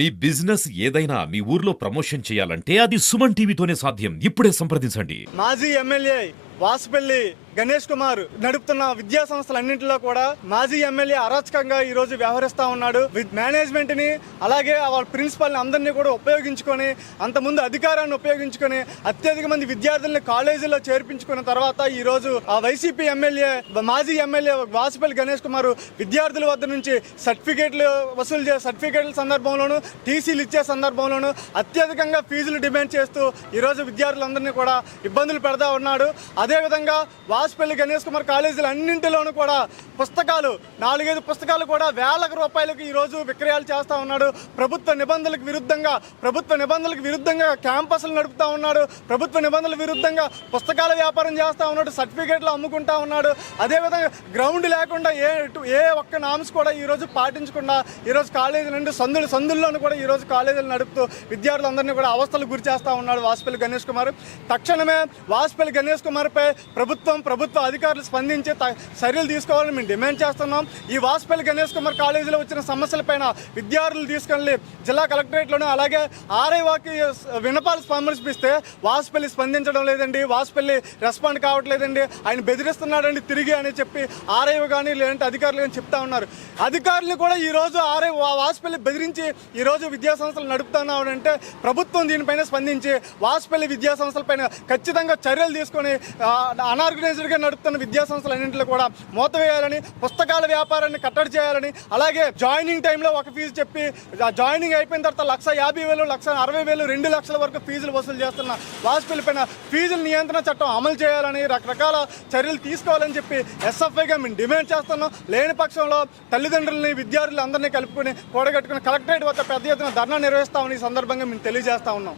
మీ business ఏదైనా మీ ఊర్లో promotion చేయాలంటే అది సుమన్ టీవీతోనే సాధ్యం. ఇప్పుడే సంప్రదించండి. మాజీ ఎమ్మెల్యే వాసుపల్లి గణేష్ కుమార్ నడుపుతున్న విద్యా సంస్థలన్నింటిలో కూడా మాజీ ఎమ్మెల్యే అరాచకంగా ఈ రోజు వ్యవహరిస్తా ఉన్నాడు. మేనేజ్మెంట్ ని అలాగే వాళ్ళ ప్రిన్సిపల్ ని అందరినీ కూడా ఉపయోగించుకొని అంతకుముందు అధికారాన్ని ఉపయోగించుకొని అత్యధిక మంది విద్యార్థుల్ని కాలేజీలో చేర్పించుకున్న తర్వాత ఈ రోజు ఆ వైసీపీ ఎమ్మెల్యే మాజీ ఎమ్మెల్యే వాసుపల్లి గణేష్ కుమార్ విద్యార్థుల వద్ద నుంచి సర్టిఫికేట్ల సందర్భంలోనూ టీసీలు ఇచ్చే సందర్భంలోనూ అత్యధికంగా ఫీజులు డిమాండ్ చేస్తూ ఈ రోజు విద్యార్థులందరినీ కూడా ఇబ్బందులు పెడతా ఉన్నాడు. అదేవిధంగా వాసుపల్లి గణేష్ కుమార్ కాలేజీలు అన్నింటిలోనూ కూడా పుస్తకాలు 4-5 పుస్తకాలు కూడా వేల రూపాయలకు ఈ రోజు విక్రయాలు చేస్తూ ఉన్నాడు. ప్రభుత్వ నిబంధనలకు విరుద్ధంగా క్యాంపస్లు నడుపుతా ఉన్నాడు. ప్రభుత్వ నిబంధనల విరుద్ధంగా పుస్తకాల వ్యాపారం చేస్తూ ఉన్నాడు. సర్టిఫికేట్లు అమ్ముకుంటా ఉన్నాడు. అదేవిధంగా గ్రౌండ్ లేకుండా ఏ ఒక్క నామ్స్ కూడా ఈ రోజు పాటించకుండా ఈరోజు కాలేజీల నుండి సందుల్లోనూ కూడా ఈ రోజు కాలేజీలు నడుపుతూ విద్యార్థులందరినీ కూడా అవస్థలు గురి చేస్తూ ఉన్నాడు వాసుపల్లి గణేష్ కుమార్. తక్షణమే వాసుపల్లి గణేష్ కుమార్ పై ప్రభుత్వ అధికారులు స్పందించి చర్యలు తీసుకోవాలని మేము డిమాండ్ చేస్తున్నాం. ఈ వాసుపల్లి గణేష్ కుమార్ కాలేజీలో వచ్చిన సమస్యలపైన విద్యార్థులు తీసుకెళ్లి జిల్లా కలెక్టరేట్లోనే అలాగే ఆర్ఐఓకి వినపాలు సమర్పిస్తే వాసుపల్లి స్పందించడం లేదండి, వాసుపల్లి రెస్పాండ్ కావట్లేదండి, ఆయన బెదిరిస్తున్నాడండి తిరిగి అని చెప్పి ఆర్ఐఓ కానీ లేదంటే అధికారులు కానీ చెప్తా ఉన్నారు. అధికారులు కూడా ఈ రోజు వాసుపల్లి బెదిరించి ఈ రోజు విద్యా సంస్థలు నడుపుతున్నాడంటే ప్రభుత్వం దీనిపైన స్పందించి వాసుపల్లి విద్యా సంస్థలపైన ఖచ్చితంగా చర్యలు తీసుకొని అనార్గనైజ్డ్గా నడుపుతున్న విద్యా సంస్థలన్నింటిలో కూడా మూతవేయాలని, పుస్తకాల వ్యాపారాన్ని కట్టడి చేయాలని, అలాగే జాయినింగ్ టైంలో ఒక ఫీజు చెప్పి జాయినింగ్ అయిపోయిన తర్వాత 1,50,000, 1,60,000, 2 లక్షల వరకు ఫీజులు వసూలు చేస్తున్న వాసుపల్లి పైన ఫీజుల నియంత్రణ చట్టం అమలు చేయాలని, రకరకాల చర్యలు తీసుకోవాలని చెప్పి ఎస్ఎఫ్ఐగా మేము డిమాండ్ చేస్తున్నాం. లేని పక్షంలో తల్లిదండ్రులని విద్యార్థులు అందరినీ కలుపుకొని కూడగట్టుకుని కలెక్టరేట్ వద్ద పెద్ద ఎత్తున ధర్నా నిర్వహిస్తామని ఈ సందర్భంగా మేము తెలియజేస్తా ఉన్నాం.